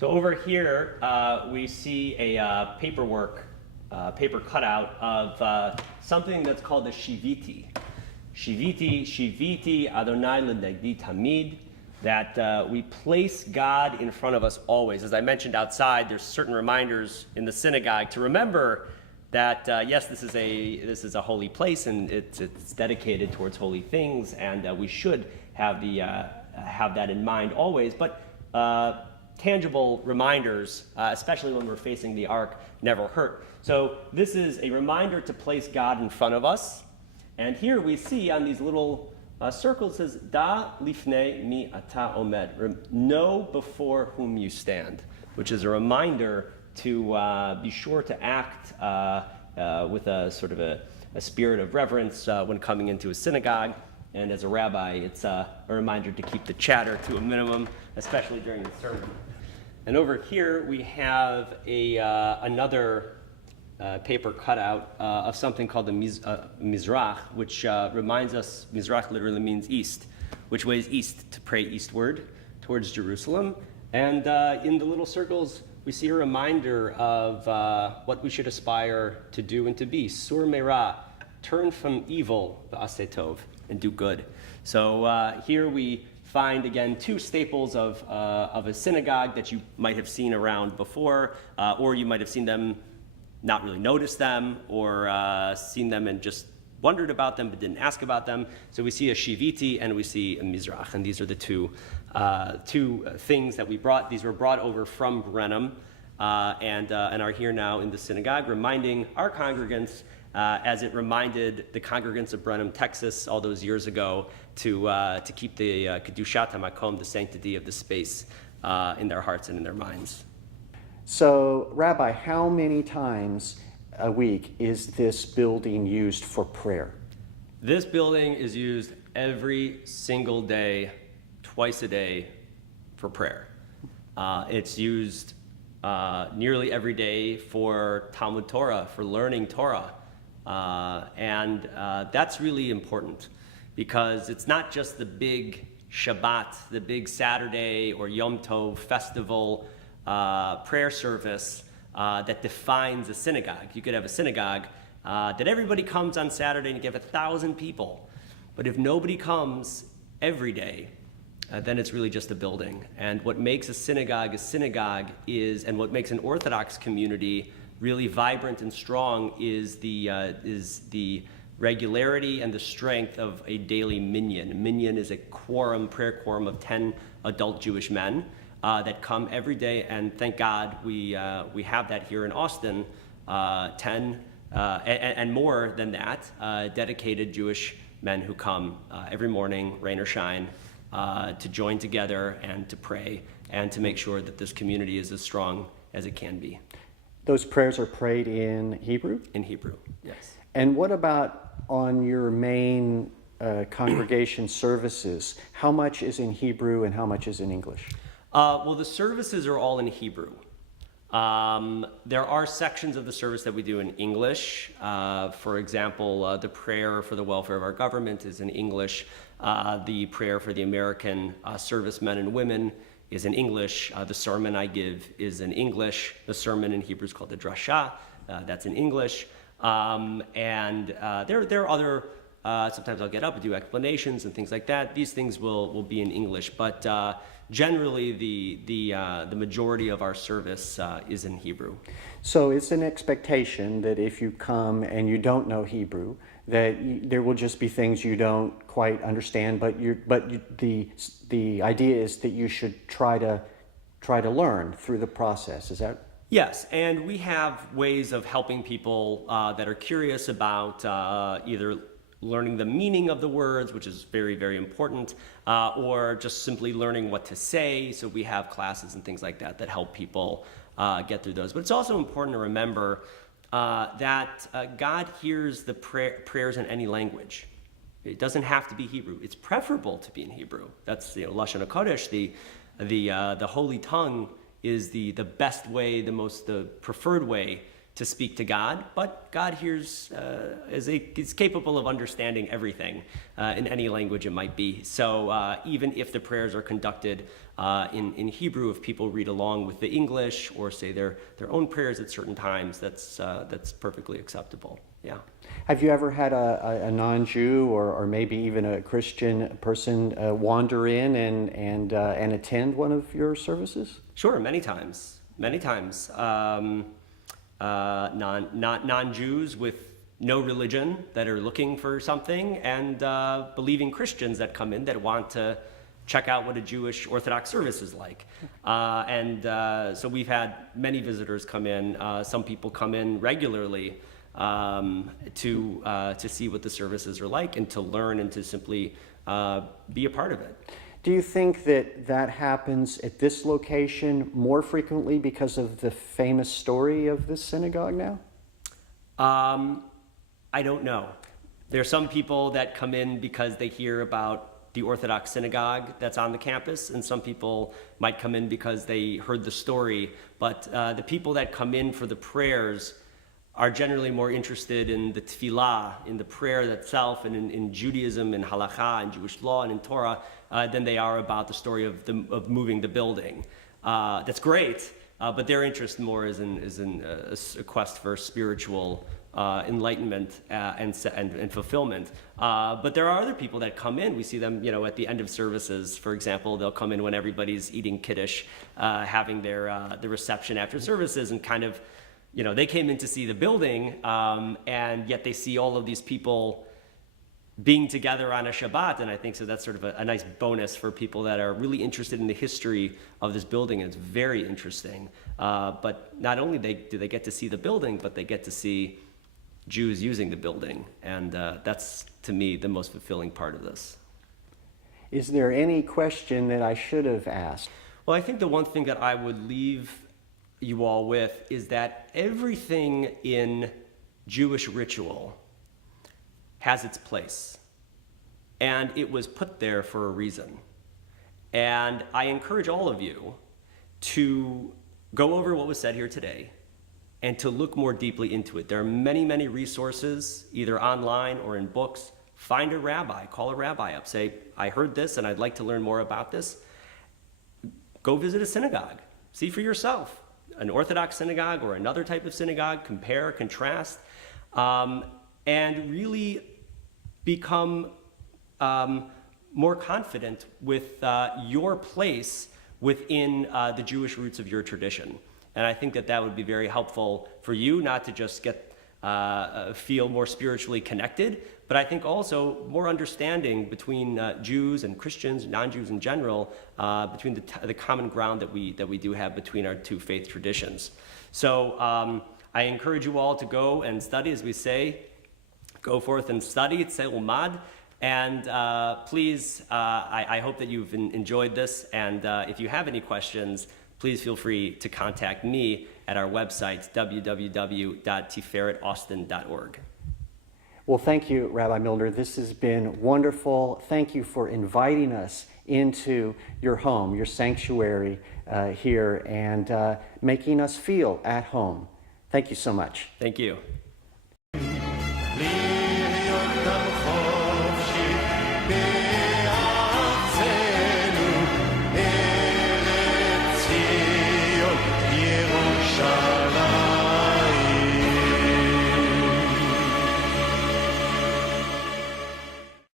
So over here, we see a paper cutout of something that's called the Shiviti. Shiviti, Adonai l'negdi tamid, that we place God in front of us always. As I mentioned outside, there's certain reminders in the synagogue to remember that yes, this is a holy place and it's dedicated towards holy things, and we should have that in mind always. But tangible reminders, especially when we're facing the ark, never hurt. So this is a reminder to place God in front of us. And here we see on these little circles, it says, Da lifnei mi ata omed, know before whom you stand, which is a reminder to be sure to act with a sort of a spirit of reverence when coming into a synagogue. And as a rabbi, it's a reminder to keep the chatter to a minimum, especially during the sermon. And over here we have another paper cutout of something called the Mizrach, which reminds us, Mizrach literally means east, which way is east, to pray eastward towards Jerusalem. And in the little circles, we see a reminder of what we should aspire to do and to be. Sur Meirah, turn from evil, v'aseh tov, and do good. So here we find, again, two staples of a synagogue that you might have seen around before, or you might have seen them, not really noticed them, or seen them and just wondered about them but didn't ask about them. So we see a Shiviti and we see a Mizrach, and these are the two things that we brought. These were brought over from Brenham and are here now in the synagogue, reminding our congregants, as it reminded the congregants of Brenham, Texas, all those years ago, to keep the Kedushat HaMakom, the sanctity of the space, in their hearts and in their minds. So, Rabbi, how many times a week is this building used for prayer? This building is used every single day, twice a day, for prayer. It's used nearly every day for Talmud Torah, for learning Torah. And that's really important, because it's not just the big Shabbat, the big Saturday or Yom Tov festival prayer service that defines a synagogue. You could have a synagogue that everybody comes on Saturday and you have 1,000 people. But if nobody comes every day, then it's really just a building. And what makes a synagogue is, and what makes an Orthodox community really vibrant and strong is the regularity and the strength of a daily minyan. Minyan is a prayer quorum of 10 adult Jewish men that come every day, and thank God we have that here in Austin, 10 and more than that, dedicated Jewish men who come every morning, rain or shine, to join together and to pray and to make sure that this community is as strong as it can be. Those prayers are prayed in Hebrew? In Hebrew, yes. And what about on your main congregation services? How much is in Hebrew and how much is in English? Well, the services are all in Hebrew. There are sections of the service that we do in English. For example, the prayer for the welfare of our government is in English. The prayer for the American servicemen and women is in English. The sermon I give is in English. The sermon in Hebrew is called the drasha. That's in English. And there are other, sometimes I'll get up and do explanations and things like that. These things will be in English. But generally, the majority of our service is in Hebrew. So it's an expectation that if you come and you don't know Hebrew, that there will just be things you don't quite understand, but the idea is that you should try to learn through the process. Is that? Yes, and we have ways of helping people that are curious about either learning the meaning of the words, which is very, very important, or just simply learning what to say. So we have classes and things like that help people get through those. But it's also important to remember that God hears the prayers in any language. It doesn't have to be Hebrew. It's preferable to be in Hebrew. That's Lashon HaKodesh, the holy tongue, is the best way, the preferred way to speak to God, but God hears, is capable of understanding everything in any language it might be. So even if the prayers are conducted in Hebrew, if people read along with the English or say their own prayers at certain times, that's perfectly acceptable. Yeah. Have you ever had a non-Jew or maybe even a Christian person wander in and attend one of your services? Sure, many times. Many times. Non-Jews with no religion that are looking for something, and believing Christians that come in that want to check out what a Jewish Orthodox service is like. So we've had many visitors come in. Some people come in regularly to see what the services are like and to learn and to simply be a part of it. Do you think that happens at this location more frequently because of the famous story of this synagogue now? I don't know. There are some people that come in because they hear about the Orthodox synagogue that's on the campus, and some people might come in because they heard the story. But the people that come in for the prayers are generally more interested in the tefillah, in the prayer itself, and in Judaism and halakha and Jewish law and in Torah, than they are about the story of moving the building. That's great, but their interest more is in a quest for spiritual enlightenment and fulfillment. But there are other people that come in. We see them, at the end of services, for example. They'll come in when everybody's eating kiddush, having the reception after services, and kind of, they came in to see the building, and yet they see all of these people being together on a Shabbat, and I think so that's sort of a nice bonus for people that are really interested in the history of this building, and it's very interesting. But not only do they get to see the building, but they get to see Jews using the building, and that's, to me, the most fulfilling part of this. Is there any question that I should have asked? Well, I think the one thing that I would leave you all with is that everything in Jewish ritual has its place, and it was put there for a reason. And I encourage all of you to go over what was said here today and to look more deeply into it. There are many, many resources, either online or in books. Find a rabbi, call a rabbi up, say, I heard this and I'd like to learn more about this. Go visit a synagogue, see for yourself, an Orthodox synagogue or another type of synagogue, compare, contrast, and really become more confident with your place within the Jewish roots of your tradition. And I think that would be very helpful for you, not to just feel more spiritually connected, but I think also more understanding between Jews and Christians, non-Jews in general, between the common ground that we do have between our two faith traditions. So I encourage you all to go and study, as we say. Go forth and study, tzeh ulmad, and please, I hope that you've enjoyed this, and if you have any questions, please feel free to contact me at our website, www.tiferetaustin.org. Well, thank you, Rabbi Milner. This has been wonderful. Thank you for inviting us into your home, your sanctuary here, and making us feel at home. Thank you so much. Thank you.